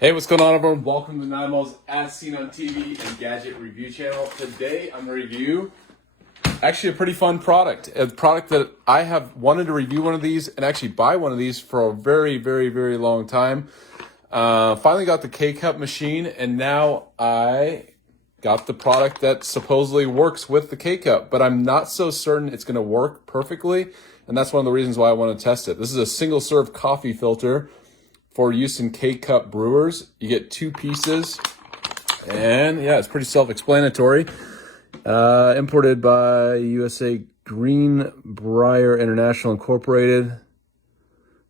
Hey, what's going on, everyone? Welcome to Nine As Seen on TV and Gadget Review Channel. Today, I'm going to review actually a pretty fun product. A product that I have wanted to review one of these and actually buy one of these for a very, very, very long time. Finally got the K-Cup machine, and now I got the product that supposedly works with the K-Cup, but I'm not so certain it's going to work perfectly, and that's one of the reasons why I want to test it. This is a single-serve coffee filter for use in K-Cup brewers. You get 2 pieces, and yeah, it's pretty self-explanatory. Imported by USA Greenbrier International Incorporated,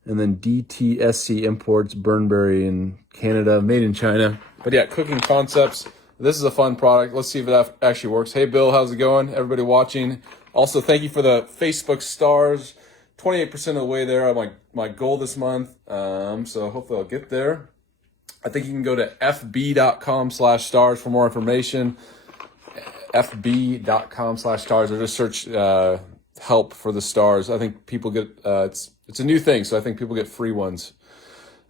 and then DTSC Imports, Burnberry in Canada, made in China. But yeah, Cooking Concepts. This is a fun product. Let's see if it actually works. Hey, Bill, how's it going? Everybody watching. Also, thank you for the Facebook stars. 28% of the way there on my goal this month. So hopefully I'll get there. I think you can go to fb.com/stars for more information. fb.com/stars, or just search help for the stars. I think people get, it's a new thing, so I think people get free ones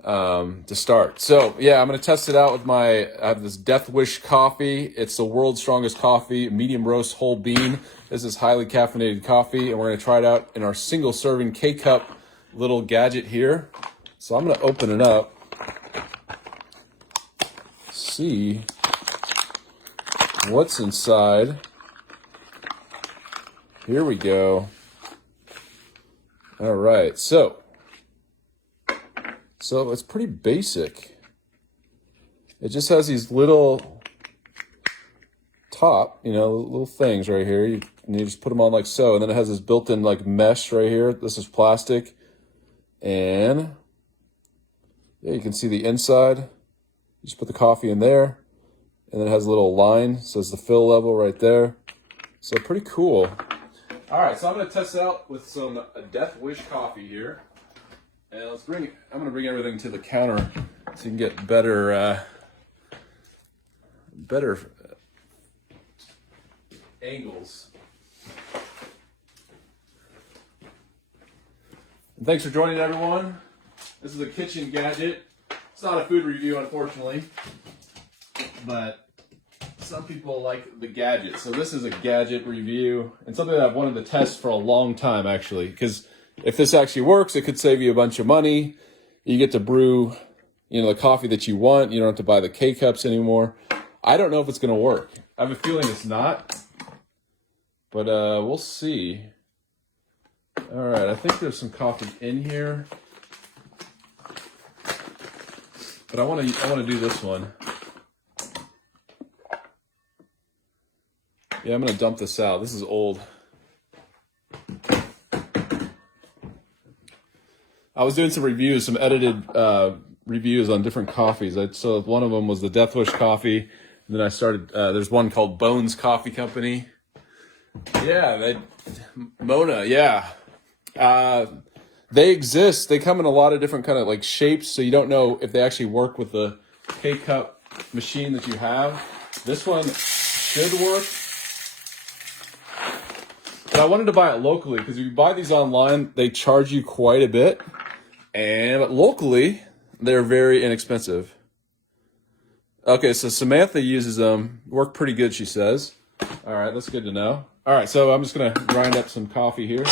to start. So yeah, I'm going to test it out with I have this Death Wish coffee. It's the world's strongest coffee, medium roast whole bean. This is highly caffeinated coffee, and we're going to try it out in our single serving K-Cup little gadget here. So I'm going to open it up, see what's inside. Here we go. All right, so it's pretty basic. It just has these little little things right here. You just put them on like so, and then it has this built-in like mesh right here. This is plastic, and yeah, you can see the inside. You just put the coffee in there, and then it has a little line, says the fill level right there. So pretty cool. All right, so I'm going to test it out with some Death Wish coffee here. And I'm going to bring everything to the counter so you can get better angles. And thanks for joining, everyone. This is a kitchen gadget. It's not a food review, unfortunately, but some people like the gadget. So this is a gadget review, and something that I've wanted to test for a long time, actually, because if this actually works, it could save you a bunch of money. You get to brew, the coffee that you want. You don't have to buy the K-Cups anymore. I don't know if it's going to work. I have a feeling it's not, but we'll see. All right, I think there's some coffee in here, but I want to do this one. Yeah, I'm going to dump this out. This is old. I was doing some reviews, some edited reviews on different coffees. So one of them was the Death Wish coffee. And then I started, there's one called Bones Coffee Company. Yeah, Mona, yeah. They exist. They come in a lot of different kind of like shapes, so you don't know if they actually work with the K-Cup machine that you have. This one should work. But I wanted to buy it locally, because if you buy these online, they charge you quite a bit. But locally, they're very inexpensive. Okay, so Samantha uses them. Work pretty good, she says. All right, that's good to know. All right, so I'm just going to grind up some coffee here.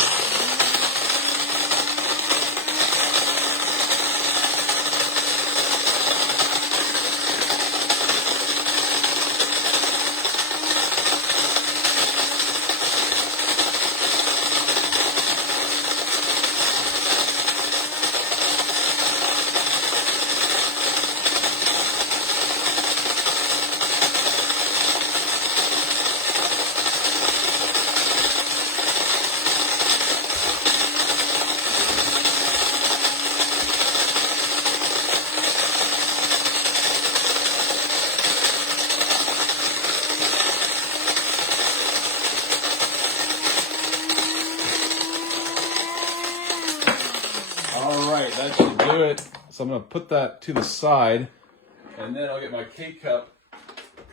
That should do it. So I'm going to put that to the side, and then I'll get my K-Cup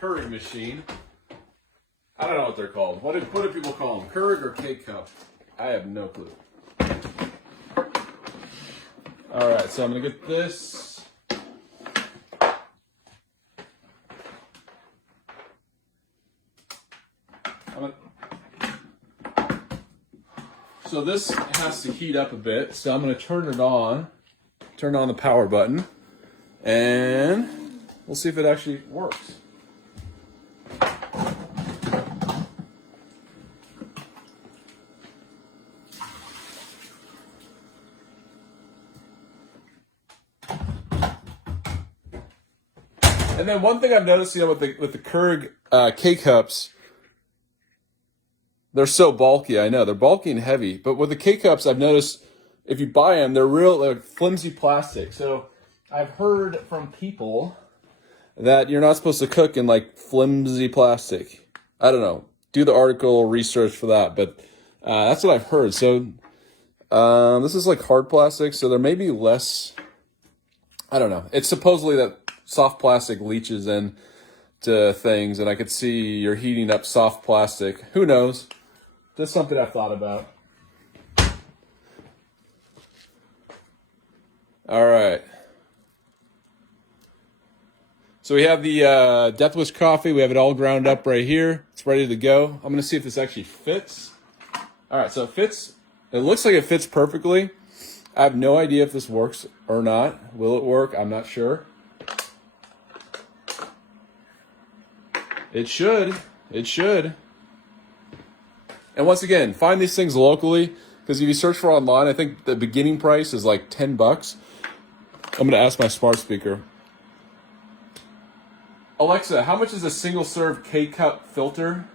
Keurig machine. I don't know what they're called. What do people call them? Keurig or K-Cup? I have no clue. All right, so I'm going to get this So this has to heat up a bit. So I'm going to turn on the power button, and we'll see if it actually works. And then one thing I've noticed, with the Keurig K-Cups, they're so bulky. I know they're bulky and heavy, but with the K-Cups, I've noticed if you buy them, they're flimsy plastic. So I've heard from people that you're not supposed to cook in like flimsy plastic. I don't know. Do the article research for that, but that's what I've heard. So this is like hard plastic, so there may be less. I don't know. It's supposedly that soft plastic leaches into things, and I could see you're heating up soft plastic. Who knows? That's something I've thought about. All right. So we have the Death Wish coffee. We have it all ground up right here. It's ready to go. I'm going to see if this actually fits. All right, so it fits. It looks like it fits perfectly. I have no idea if this works or not. Will it work? I'm not sure. It should. It should. And once again, find these things locally, because if you search for online, I think the beginning price is like $10. I'm going to ask my smart speaker. Alexa, how much is a single-serve K-Cup filter?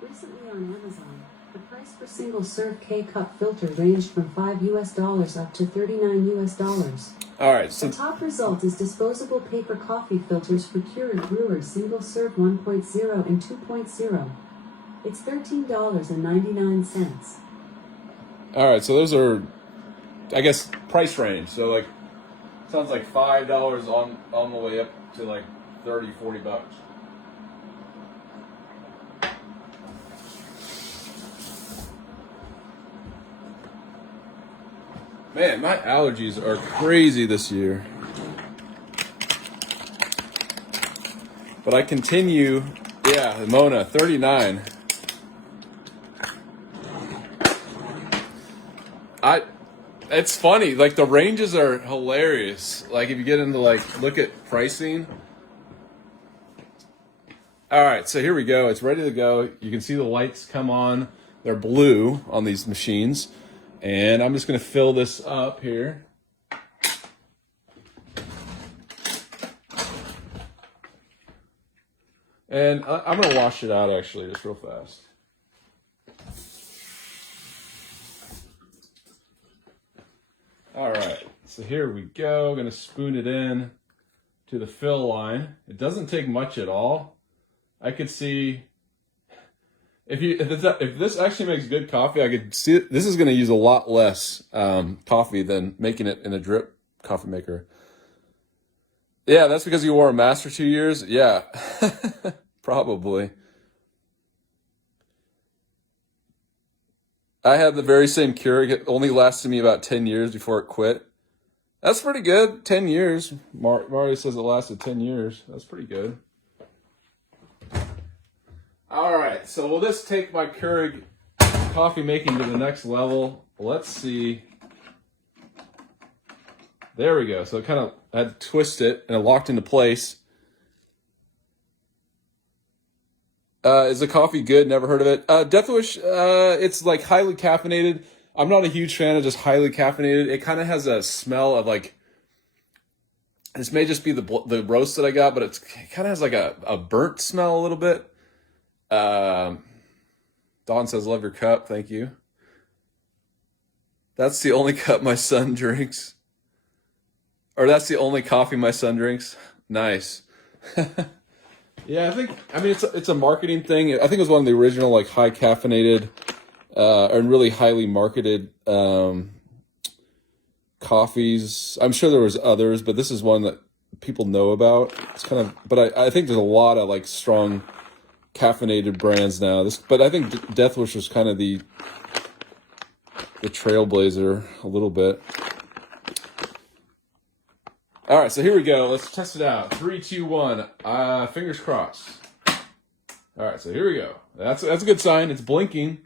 Recently on Amazon, the price for single-serve K-Cup filter ranged from $5 up to $39. All right. So the top result is disposable paper coffee filters for Keurig brewers single-serve 1.0 and 2.0. It's $13.99. All right, so those are, I guess, price range. So like, sounds like $5 on the way up to like $30-$40. Man, my allergies are crazy this year. But I continue. Yeah, Mona, 39. It's funny, like the ranges are hilarious. Like if you get into like look at pricing. All right, so here we go. It's ready to go. You can see the lights come on. They're blue on these machines. And I'm just going to fill this up here. And I'm going to wash it out actually just real fast. All right, so here we go. I'm going to spoon it in to the fill line. It doesn't take much at all. I could see if this actually makes good coffee, I could see this is going to use a lot less coffee than making it in a drip coffee maker. Yeah, that's because you wore a master 2 years. Yeah, probably. I had the very same Keurig. It only lasted me about 10 years before it quit. That's pretty good. 10 years. Mario says it lasted 10 years. That's pretty good. All right, so will this take my Keurig coffee making to the next level? Let's see. There we go. So it kind of I had to twist it and it locked into place. Is the coffee good? Never heard of it. Death Wish, it's like highly caffeinated. I'm not a huge fan of just highly caffeinated. It kind of has a smell of like, this may just be the roast that I got, but it kind of has like a burnt smell a little bit. Dawn says, love your cup. Thank you. That's the only cup my son drinks. Or that's the only coffee my son drinks. Nice. Yeah, I mean, it's a marketing thing. I think it was one of the original, like, high caffeinated, and really highly marketed, coffees. I'm sure there was others, but this is one that people know about. It's kind of, but I think there's a lot of, like, strong caffeinated brands now. But I think Death Wish was kind of the trailblazer a little bit. All right, so here we go. Let's test it out. 3, 2, 1. Fingers crossed. All right, so here we go. That's a good sign. It's blinking.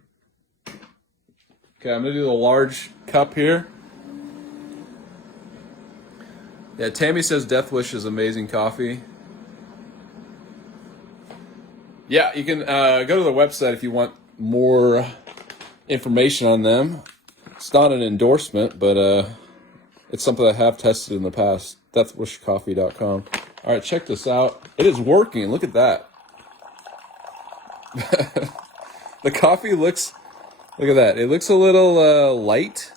Okay, I'm gonna do the large cup here. Yeah, Tammy says Death Wish is amazing coffee. Yeah, you can go to the website if you want more information on them. It's not an endorsement, but it's something I have tested in the past. Deathwishcoffee.com. All right, check this out. It is working. Look at that. The coffee looks, look at that. It looks a little light.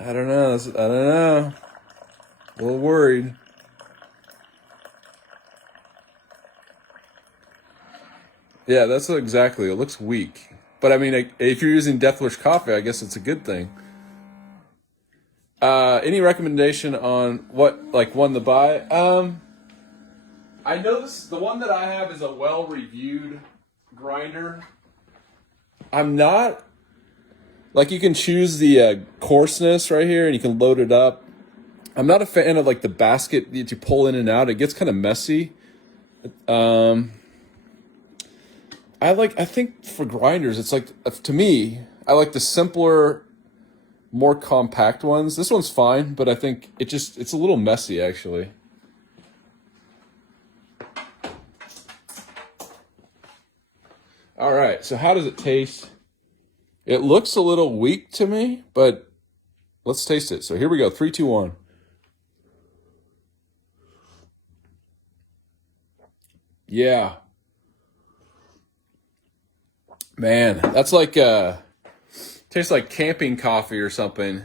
I don't know. I don't know. A little worried. Yeah, that's exactly. It looks weak. But I mean, if you're using Death Wish coffee, I guess it's a good thing. Any recommendation on what, like, one to buy? I know the one that I have is a well-reviewed grinder. I'm not, like, you can choose the coarseness right here, and you can load it up. I'm not a fan of, like, the basket that you pull in and out. It gets kind of messy. I think for grinders, it's like, to me, I like the simpler, more compact ones. This one's fine, but I think it's a little messy, actually. All right, so how does it taste? It looks a little weak to me, but let's taste it. So here we go, 3, 2, 1. Yeah. Man, that's like tastes like camping coffee or something.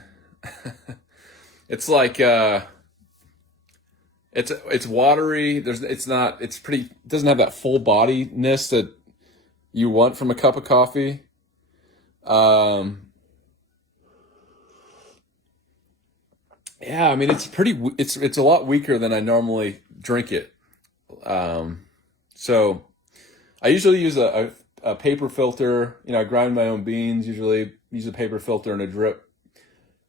It's like it's watery. It's pretty, it doesn't have that full bodiness that you want from a cup of coffee. Yeah, I mean it's a lot weaker than I normally drink it. So I usually use a paper filter. You know, I grind my own beans, usually use a paper filter and a drip.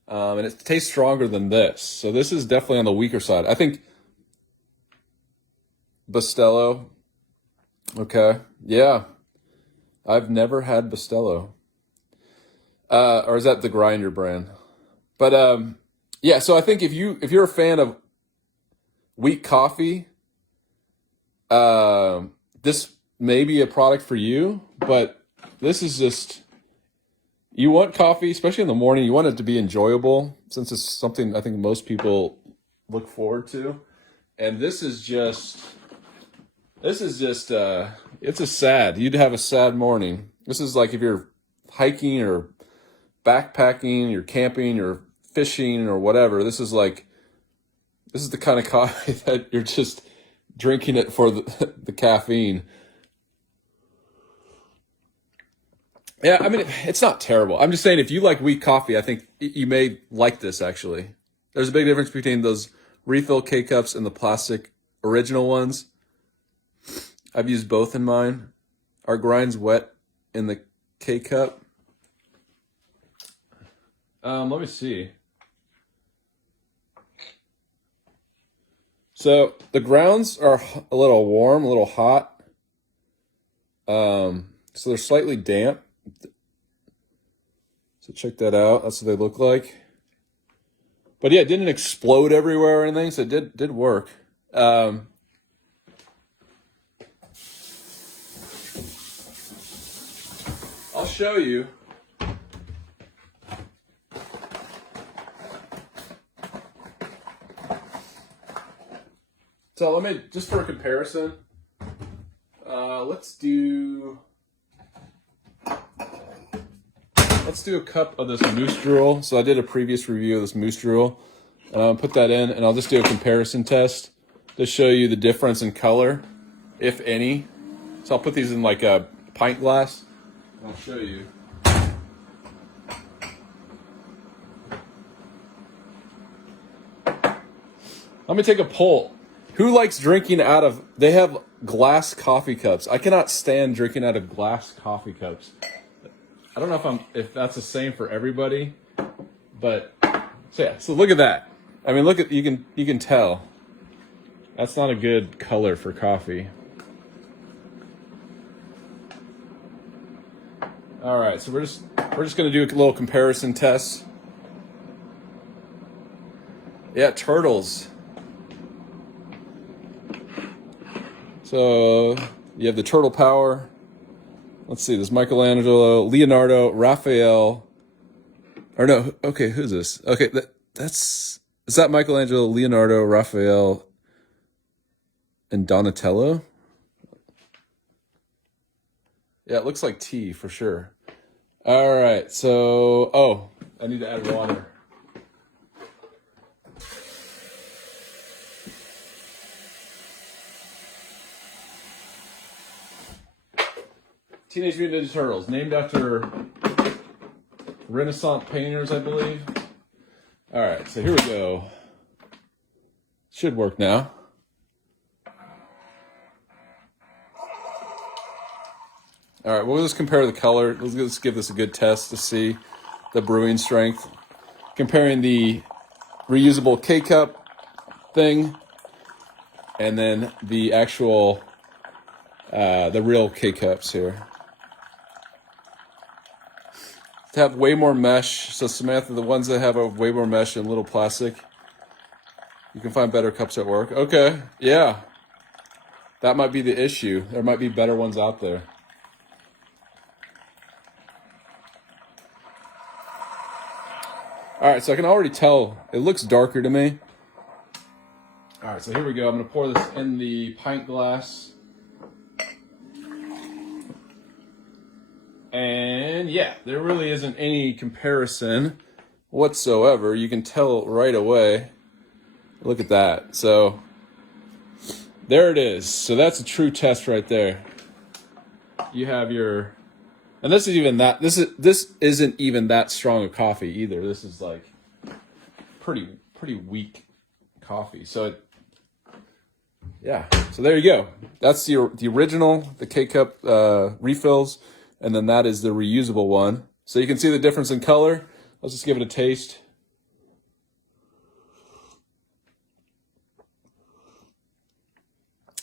And it tastes stronger than this. So this is definitely on the weaker side. I think Bustelo. Okay. Yeah. I've never had Bustelo. Or is that the grinder brand? But yeah, so I think if you're a fan of weak coffee, this may be a product for you, but this is just, you want coffee, especially in the morning, you want it to be enjoyable, since it's something I think most people look forward to. And this is just, you'd have a sad morning. This is like if you're hiking or backpacking, you're camping, you're fishing or whatever. This is the kind of coffee that you're just drinking it for the caffeine. Yeah, I mean, it's not terrible. I'm just saying, if you like weak coffee, I think you may like this, actually. There's a big difference between those refill K-Cups and the plastic original ones. I've used both in mine. Are grinds wet in the K-Cup? Let me see. So the grounds are a little warm, a little hot. So they're slightly damp. So check that out. That's what they look like. But yeah, it didn't explode everywhere or anything, so it did work. I'll show you. So let me, just for a comparison, let's do a cup of this Moose Drool. So I did a previous review of this Moose Drool. Put that in, and I'll just do a comparison test to show you the difference in color, if any. So I'll put these in like a pint glass, and I'll show you. Let me take a poll. Who likes drinking out of, they have glass coffee cups. I cannot stand drinking out of glass coffee cups. I don't know if that's the same for everybody, but so yeah, so look at that. I mean, look at, you can tell. That's not a good color for coffee. All right, so we're just gonna do a little comparison test. Yeah, turtles. So you have the Turtle Power. Let's see, there's Michelangelo, Leonardo, Raphael. Or no, okay, who's this? Okay, is that Michelangelo, Leonardo, Raphael, and Donatello? Yeah, it looks like T for sure. All right, so I need to add water. Teenage Mutant Ninja Turtles, named after Renaissance painters, I believe. All right, so here we go. Should work now. All right, we'll just compare the color. Let's just give this a good test to see the brewing strength. Comparing the reusable K-Cup thing and then the actual, the real K-Cups here. To have way more mesh. So Samantha, the ones that have a way more mesh and little plastic, you can find better cups at work. Okay, yeah. That might be the issue. There might be better ones out there. All right, so I can already tell it looks darker to me. All right, so here we go. I'm gonna pour this in the pint glass. And yeah, there really isn't any comparison whatsoever. You can tell right away. Look at that. So there it is. So that's a true test right there. You have your, and this isn't even that strong of coffee either. This is like pretty weak coffee. So yeah. So there you go. That's the original, the K-Cup refills. And then that is the reusable one. So you can see the difference in color. Let's just give it a taste.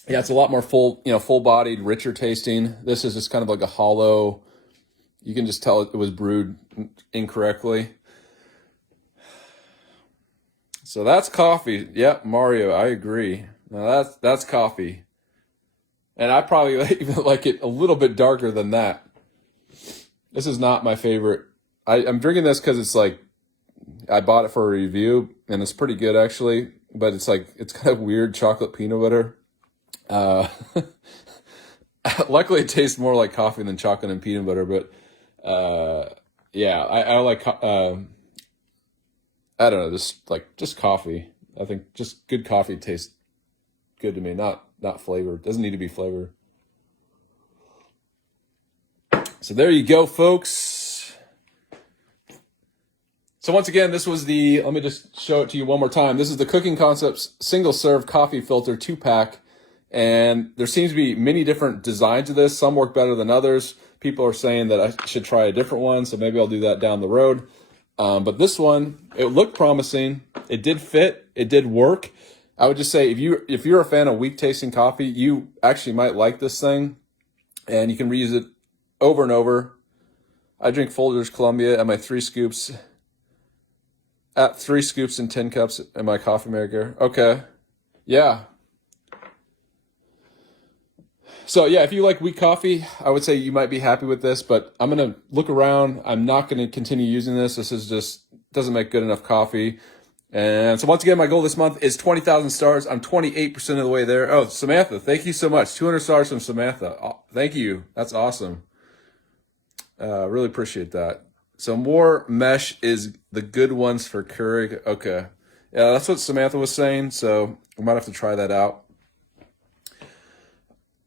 Yeah, it's a lot more full-bodied, richer tasting. This is just kind of like a hollow. You can just tell it was brewed incorrectly. So that's coffee. Yep, Mario, I agree. Now that's coffee. And I probably even like it a little bit darker than that. This is not my favorite. I'm drinking this because it's like, I bought it for a review, and it's pretty good actually, but it's kind of weird chocolate peanut butter. Luckily it tastes more like coffee than chocolate and peanut butter, but yeah, I like, I don't know, just coffee. I think just good coffee tastes good to me, not flavored. Doesn't need to be flavored. So there you go, folks. So once again, this was let me just show it to you one more time. This is the Cooking Concepts single serve coffee filter 2-pack. And there seems to be many different designs of this. Some work better than others. People are saying that I should try a different one, so maybe I'll do that down the road. But this one, it looked promising. It did fit. It did work. I would just say if you're a fan of weak tasting coffee, you actually might like this thing, and you can reuse it over and over. I drink Folgers Columbia at my 3 scoops in 10 cups in my coffee maker. Okay. Yeah. So yeah, if you like weak coffee, I would say you might be happy with this, but I'm going to look around. I'm not going to continue using this. This is just doesn't make good enough coffee. And so once again, my goal this month is 20,000 stars. I'm 28% of the way there. Oh, Samantha, thank you so much. 200 stars from Samantha. Oh, thank you. That's awesome. Really appreciate that. So more mesh is the good ones for Keurig. Okay. Yeah, that's what Samantha was saying. So we might have to try that out.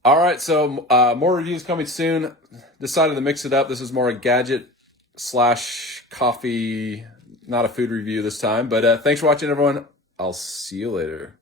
All right. So more reviews coming soon. Decided to mix it up. This is more a gadget / coffee, not a food review this time. But thanks for watching, everyone. I'll see you later.